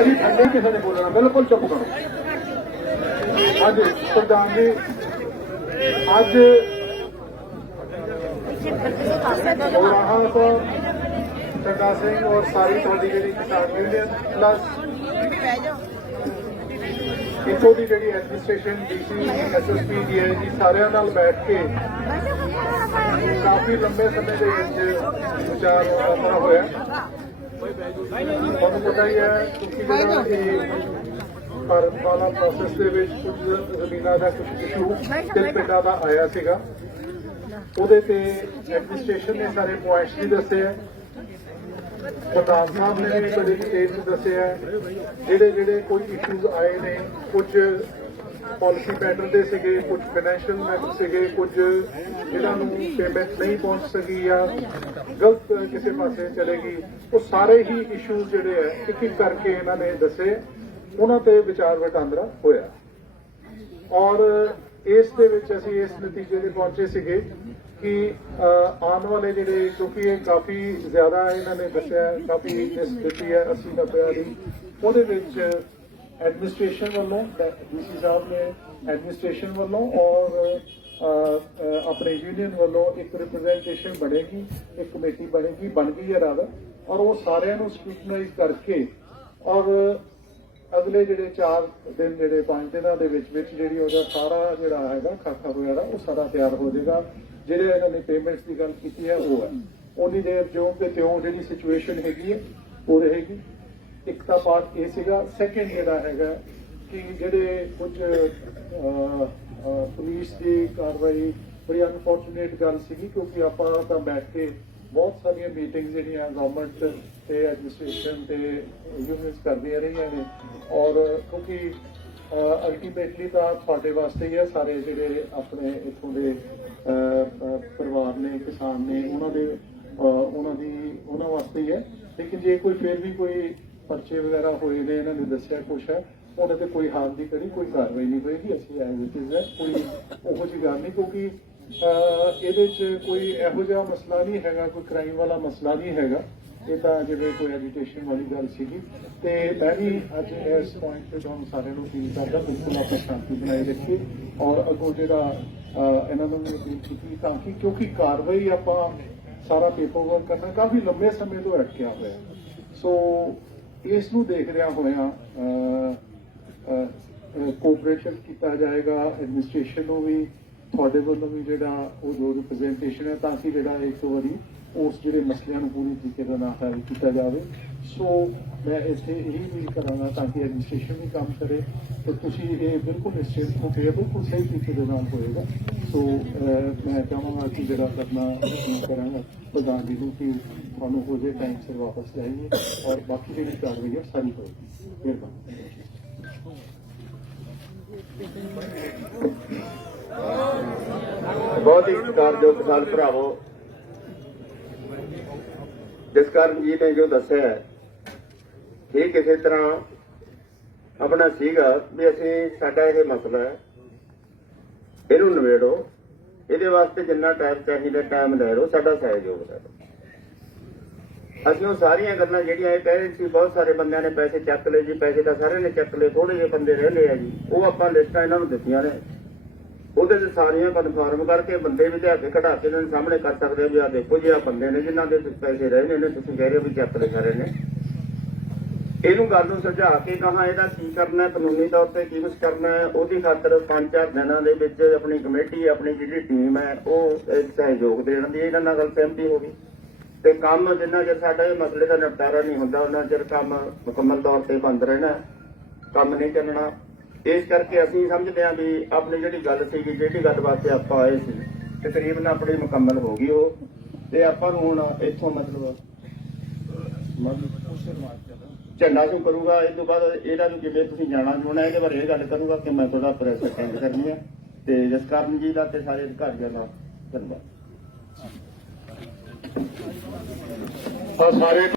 ਅਜੀ ਥੱਲੇ ਕਿਸੇ ਨੇ ਬੋਲਣਾ, ਬਿਲਕੁਲ ਚੁੱਪ ਕਰੋ। ਅੱਜ ਪ੍ਰਧਾਨ ਜੀ, ਅੱਜ ਚੌਰਾਹਾ ਤੋਂ ਚੰਗਾ ਸਿੰਘ ਔਰ ਸਾਰੀ ਤੁਹਾਡੀ ਜਿਹੜੀ ਕਿਸਾਨ ਯੂਨੀਅਨ ਪਲੱਸ ਇੱਥੋਂ ਦੀ ਜਿਹੜੀ ਐਡਮਿਨਿਸਟ੍ਰੇਸ਼ਨ ਡੀਸੀ ਐਸਐਸਪੀ ਡੀਆਈਜੀ ਸਾਰਿਆਂ ਨਾਲ ਬੈਠ ਕੇ ਕਾਫੀ ਲੰਬੇ ਸਮੇਂ ਦੇ ਵਿੱਚ ਵਿਚਾਰ ਵਟਾਂਦਰਾ ਹੋਇਆ। ਤੁਹਾਨੂੰ ਪਤਾ ਹੀ ਹੈ ਕਿ ਜਿਹੜਾ ਇਹ ਭਾਰਤ ਵਾਲਾ ਪ੍ਰੋਸੈਸ ਦੇ ਵਿੱਚ ਕੁਝ ਜ਼ਮੀਨਾਂ ਦਾ ਕੁਝ ਇਸ਼ੂ ਦਿਲ ਪਿੰਡਾਂ ਦਾ ਆਇਆ ਸੀਗਾ। ਉਹਦੇ ਤੇ ਐਡਮਿਨਿਸਟ੍ਰੇਸ਼ਨ ਨੇ ਸਾਰੇ ਪੁਆਇੰਟਸ ਵੀ ਦੱਸੇ ਆ ਪ੍ਰਧਾਨ ਸਾਹਿਬ ਨੇ ਵੀ ਬੜੀ ਡਿਟੇਲ ਦੱਸਿਆ। ਜਿਹੜੇ ਜਿਹੜੇ ਕੋਈ ਇਸ਼ੂਜ਼ ਆਏ ਨੇ ਕੁਝ ਪਾਲਿਸੀ ਮੈਟਰ ਦੇ ਸੀਗੇ, ਕੁਝ ਫਾਈਨੈਂਸ਼ੀਅਲ ਮੈਟਰ ਸੀਗੇ, ਕੁਝ ਜਿਹਨਾਂ ਨੂੰ ਪੇਮੈਂਟ ਨਹੀਂ ਪਹੁੰਚ ਸਕੀ ਜਾਂ ਗਲਤ ਕਿਸੇ ਪਾਸੇ ਚਲੇਗੀ ਉਹ ਸਾਰੇ ਹੀ ਇਸ਼ੂਜ਼ ਜਿਹੜੇ ਹੈ ਇੱਕ ਇੱਕ ਕਰਕੇ ਇਹਨਾਂ ਨੇ ਦੱਸੇ। ਉਹਨਾਂ ਤੇ ਵਿਚਾਰ ਵਟਾਂਦਰਾ ਹੋਇਆ। ਔਰ ਇਸ ਦੇ ਵਿੱਚ ਅਸੀਂ ਇਸ ਨਤੀਜੇ ਤੇ ਪਹੁੰਚੇ ਸੀਗੇ ਕਿ ਆਉਣ ਵਾਲੇ ਜਿਹੜੇ, ਕਿਉਂਕਿ ਇਹ ਕਾਫੀ ਜ਼ਿਆਦਾ ਇਹਨਾਂ ਨੇ ਦੱਸਿਆ, ਕਾਫੀ ਵੀਕਨੈਸ ਦਿੱਤੀ ਹੈ 80 90 ਦੀ ਉਹਦੇ ਵਿੱਚ ਐਡਮਿਨਿਸਟ੍ਰੇਸ਼ਨ ਵੱਲੋਂ ਡੀਸੀ ਸਾਹਿਬ ਨੇ ਐਡਮਿਨਿਸਟ੍ਰੇਸ਼ਨ ਵੱਲੋਂ ਔਰ ਆਪਣੇ ਯੂਨੀਅਨ ਵੱਲੋਂ ਇੱਕ ਰਿਪਰੈਜ਼ੈਂਟੇਸ਼ਨ ਬਣੇਗੀ, ਇੱਕ ਕਮੇਟੀ ਬਣੇਗੀ, ਬਣ ਗਈ ਹੈ ਰਾਵਰ ਔਰ ਉਹ ਸਾਰਿਆਂ ਨੂੰ ਸਕ੍ਰੂਟਨਾਈਜ਼ ਕਰਕੇ ਔਰ ਅਗਲੇ ਜਿਹੜੇ 4 ਦਿਨ ਜਿਹੜੇ 5 ਦਿਨਾਂ ਦੇ ਵਿੱਚ ਵਿੱਚ ਜਿਹੜੀ ਉਹਦਾ ਸਾਰਾ ਜਿਹੜਾ ਹੈਗਾ ਖਾਤਾ ਵਗੈਰਾ, ਉਹ ਸਾਰਾ ਤਿਆਰ ਹੋ ਜਾਏਗਾ। ਜਿਹੜੇ ਇਹਨਾਂ ਨੇ ਪੇਮੈਂਟਸ ਦੀ ਗੱਲ ਕੀਤੀ ਹੈ, ਉਹ ਹੈ। ਉਨੀ ਦੇਰ ਜਿਉਂ ਤੇ ਤਿਉਂ ਜਿਹੜੀ ਸਿਚੁਏਸ਼ਨ ਹੈਗੀ ਹੈ, ਉਹ ਰਹੇਗੀ। ਇੱਕ ਤਾਂ ਪਾਰਟ ਇਹ ਸੀਗਾ ਸੈਕੰਡ ਜਿਹੜਾ ਹੈਗਾ ਕਿ ਜਿਹੜੇ ਕੁਝ ਪੁਲਿਸ ਦੀ ਕਾਰਵਾਈ ਬੜੀ ਅਨਫੋਰਚੂਨੇਟ ਗੱਲ ਸੀਗੀ, ਕਿਉਂਕਿ ਆਪਾਂ ਤਾਂ ਬੈਠ ਕੇ ਬਹੁਤ ਸਾਰੀਆਂ ਮੀਟਿੰਗ ਜਿਹੜੀਆਂ ਗਵਰਨਮੈਂਟ ਤੇ ਐਡਮਿਨਿਸਟ੍ਰੇਸ਼ਨ ਤੇ ਯੂਨੀਅਨਸ ਕਰਦੀਆਂ ਰਹੀਆਂ ਨੇ। ਔਰ ਕਿਉਂਕਿ ਅਲਟੀਮੇਟਲੀ ਤਾਂ ਤੁਹਾਡੇ ਵਾਸਤੇ ਹੀ ਹੈ ਸਾਰੇ ਜਿਹੜੇ ਆਪਣੇ ਇੱਥੋਂ ਦੇ ਪਰਿਵਾਰ ਨੇ, ਕਿਸਾਨ ਨੇ, ਉਹਨਾਂ ਦੇ ਉਹਨਾਂ ਦੀ, ਉਹਨਾਂ ਵਾਸਤੇ ਹੀ ਹੈ ਲੇਕਿਨ ਜੇ ਕੋਈ ਫਿਰ ਵੀ ਕੋਈ ਪਰਚੇ ਵਗੈਰਾ ਹੋਏ ਨੇ, ਇਹਨਾਂ ਨੇ ਦੱਸਿਆ ਕੁਛ ਹੈ। ਉਹਨਾਂ ਤੇ ਕੋਈ ਹਾਲ ਦੀ ਕਰੀ ਕੋਈ ਕਾਰਵਾਈ ਨਹੀਂ ਹੋਏਗੀ। ਅਸੀਂ ਐਜ਼ ਇਟ ਇਜ਼ ਹੈ। ਕੋਈ ਉਹੋ ਜਿਹੀ ਗੱਲ ਨਹੀਂ, ਕਿਉਂਕਿ ਇਹਦੇ 'ਚ ਕੋਈ ਇਹੋ ਜਿਹਾ ਮਸਲਾ ਨਹੀਂ ਹੈਗਾ, ਕੋਈ ਕ੍ਰਾਈਮ ਵਾਲਾ ਮਸਲਾ ਨਹੀਂ ਹੈਗਾ। ਇਹ ਤਾਂ ਜਿਵੇਂ ਕੋਈ ਐਜੀਟੇਸ਼ਨ ਵਾਲੀ ਗੱਲ ਸੀਗੀ। ਤੇ ਮੈਂ ਵੀ ਅੱਜ ਇਸ ਪੁਆਇੰਟ ਤੇ ਤੁਹਾਨੂੰ ਸਾਰਿਆਂ ਨੂੰ ਅਪੀਲ ਕਰਦਾ, ਬਿਲਕੁਲ ਆਪਣੀ ਸ਼ਾਂਤੀ ਬਣਾਈ ਰੱਖੀਏ। ਔਰ ਅੱਗੋਂ ਜਿਹੜਾ ਇਹਨਾਂ ਨੂੰ ਵੀ ਅਪੀਲ ਕੀਤੀ ਤਾਂ ਕਿ, ਕਿਉਂਕਿ ਕਾਰਵਾਈ ਆਪਾਂ ਸਾਰਾ ਪੇਪਰ ਵਰਕ ਕਰਨਾ, ਕਾਫੀ ਲੰਬੇ ਸਮੇਂ ਤੋਂ ਅਟਕਿਆ ਹੋਇਆ। ਹੈ। ਸੋ ਇਸ ਨੂੰ ਦੇਖਦਿਆਂ ਹੋਇਆਂ ਕੋਆਪਰੇਸ਼ਨ ਕੀਤਾ ਜਾਏਗਾ ਐਡਮਿਨਿਸਟ੍ਰੇਸ਼ਨ ਨੂੰ ਵੀ ਤੁਹਾਡੇ ਵੱਲੋਂ ਵੀ ਜਿਹੜਾ ਉਹ ਜੋ ਰਿਪਰੈਜ਼ੈਂਟੇਸ਼ਨ ਹੈ ਤਾਂ ਕਿ ਜਿਹੜਾ ਇੱਕ ਵਾਰੀ ਉਸ ਜਿਹੜੇ ਮਸਲਿਆਂ ਨੂੰ ਪੂਰੀ ਤਰੀਕੇ ਨਾਲ ਹੱਲ ਕੀਤਾ ਜਾਵੇ। ਸੋ ਮੈਂ ਇੱਥੇ ਇਹੀ ਵੀ ਕਰਾਂਗਾ ਤਾਂ ਕਿ ਐਡਮਿਨਿਸਟ੍ਰੇਸ਼ਨ ਵੀ ਕੰਮ ਕਰੇ ਤੇ ਤੁਸੀਂ ਇਹ ਬਿਲਕੁਲ ਨਿਸ਼ਚਿਤ ਹੋ ਕੇ ਬਿਲਕੁਲ ਸਹੀ ਤਰੀਕੇ ਦੇ ਨਾਲ ਹੋਏਗਾ। ਸੋ ਮੈਂ ਚਾਹਾਂਗਾ ਕਿ ਜਿਹੜਾ ਕਰਨਾ ਯਕੀਨ ਕਰਾਂਗਾ, ਪ੍ਰਧਾਨ ਜੀ ਨੂੰ ਕਿ ਤੁਹਾਨੂੰ ਹੋ ਜੇ ਟਾਈਮ ਸਿਰ ਵਾਪਸ ਜਾਈਏ ਔਰ ਬਾਕੀ ਜਿਹੜੀ ਕਾਰਵਾਈ ਹੈ ਸਾਰੀ ਹੋਏਗੀ। ਮਿਹਰਬਾਨੀ। ਬਹੁਤ ਹੀ ਸਤਿਕਾਰਯੋਗ ਕਿਸਾਨ ਭਰਾਵੋ। ਜਿਸ ਕਾਰਨ ਜੀ ਨੇ ਜੋ ਦੱਸਿਆ ਹੈ, ਇਹ ਕਿਸੇ ਤਰ੍ਹਾਂ ਆਪਣਾ ਸੀਗਾ ਵੀ ਅਸੀਂ ਸਾਡਾ ਇਹ ਮਸਲਾ ਹੈ ਇਹਨੂੰ ਨਿਬੇੜੋ। ਇਹਦੇ ਵਾਸਤੇ ਜਿੰਨਾ ਟਾਈਮ ਚਾਹੀਦਾ ਟਾਈਮ ਲੈ ਲਓ ਸਾਡਾ ਸਹਿਯੋਗ ਲੈ ਲਓ। ਅਸੀਂ ਉਹ ਸਾਰੀਆਂ ਗੱਲਾਂ ਜਿਹੜੀਆਂ ਇਹ ਕਹਿ ਰਹੇ ਸੀ, ਬਹੁਤ ਸਾਰੇ ਬੰਦਿਆਂ ਨੇ ਪੈਸੇ ਚੱਕ ਲਏ ਜੀ, ਪੈਸੇ ਤਾਂ ਸਾਰਿਆਂ ਨੇ ਚੱਕ ਲਏ ਥੋੜੇ ਜਿਹੇ ਬੰਦੇ ਰਹਿ ਲਏ ਆ ਜੀ। ਉਹ ਆਪਾਂ ਲਿਸਟਾਂ ਇਹਨਾਂ ਨੂੰ ਦਿੱਤੀਆਂ ਨੇ। ਉਹਦੇ ਤੇ ਸਾਰੀਆਂ ਕਨਫਰਮ ਕਰਕੇ ਬੰਦੇ ਵੀ ਲਿਆ ਕੇ ਕਢਾ ਕੇ ਇਹਨਾਂ ਦੇ ਸਾਹਮਣੇ ਕਰ ਸਕਦੇ ਆ ਵੀ ਆ ਦੇਖੋ ਜੀ ਆ ਬੰਦੇ ਨੇ ਜਿਨ੍ਹਾਂ ਦੇ ਪੈਸੇ ਰਹੇ ਨੇ, ਤੁਸੀਂ ਕਹਿ ਰਹੇ ਹੋ ਵੀ ਚੱਕ ਲਏ ਸਾਰੇ ਨੇ। ਇਹਨੂੰ ਗੱਲ ਨੂੰ ਸੁਲਝਾ ਕੇ ਕਹਾ ਇਹਦਾ ਕੀ ਕਰਨਾ ਕਾਨੂੰਨੀ ਤੌਰ ਤੇ ਕੀ ਕੁਝ ਕਰਨਾ ਹੈ, ਉਹਦੀ ਖਾਤਰ ਪੰਜ ਚਾਰ ਦਿਨਾਂ ਦੇ ਵਿੱਚ ਆਪਣੀ ਕਮੇਟੀ, ਆਪਣੀ ਜਿਹੜੀ ਟੀਮ ਹੈ, ਉਹ ਸਹਿਯੋਗ ਦੇਣ ਦੀ ਇਹਨਾਂ ਨਾਲ ਗੱਲ ਸਹਿਮਤੀ ਹੋ ਗਈ। ਤੇ ਕੰਮ ਜਿੰਨਾ ਚਿਰ ਸਾਡਾ ਇਹ ਮਸਲੇ ਦਾ ਨਿਪਟਾਰਾ ਨਹੀਂ ਹੁੰਦਾ, ਉਹਨਾਂ ਚਿਰ ਕੰਮ ਮੁਕੰਮਲ ਤੌਰ ਤੇ ਬੰਦ ਰਹਿਣਾ, ਕੰਮ ਨਹੀਂ ਚੱਲਣਾ। ਇਸ ਕਰਕੇ ਅਸੀਂ ਸਮਝਦੇ ਹਾਂ ਵੀ ਆਪਣੀ ਜਿਹੜੀ ਗੱਲ ਸੀਗੀ, ਜਿਹੜੀ ਗੱਲ ਵਾਸਤੇ ਆਪਾਂ ਆਏ ਸੀ, ਤਕਰੀਬਨ ਆਪਣੀ ਮੁਕੰਮਲ ਹੋ ਗਈ ਉਹ। ਤੇ ਆਪਾਂ ਨੂੰ ਹੁਣ ਇੱਥੋਂ ਮਤਲਬ ਝੰਡਾ ਤੋਂ ਕਰੂਗਾ, ਇਸ ਤੋਂ ਬਾਅਦ ਇਹਦਾ ਨੂੰ ਜਿਵੇਂ ਤੁਸੀਂ ਜਾਣਾ ਜੁਣਾ, ਇਹਦੇ ਬਾਰੇ ਇਹ ਗੱਲ ਕਰੂਗਾ ਕਿ ਮੈਂ ਤੁਹਾਡਾ ਪ੍ਰੈਸ ਅਟੈਂਡ ਕਰਨੀ ਹੈ। ਤੇ ਜਸਕਰਨ ਜੀ ਦਾ ਤੇ ਸਾਰੇ ਅਧਿਕਾਰੀਆਂ ਦਾ ਧੰਨਵਾਦ। ਸਾਰੇ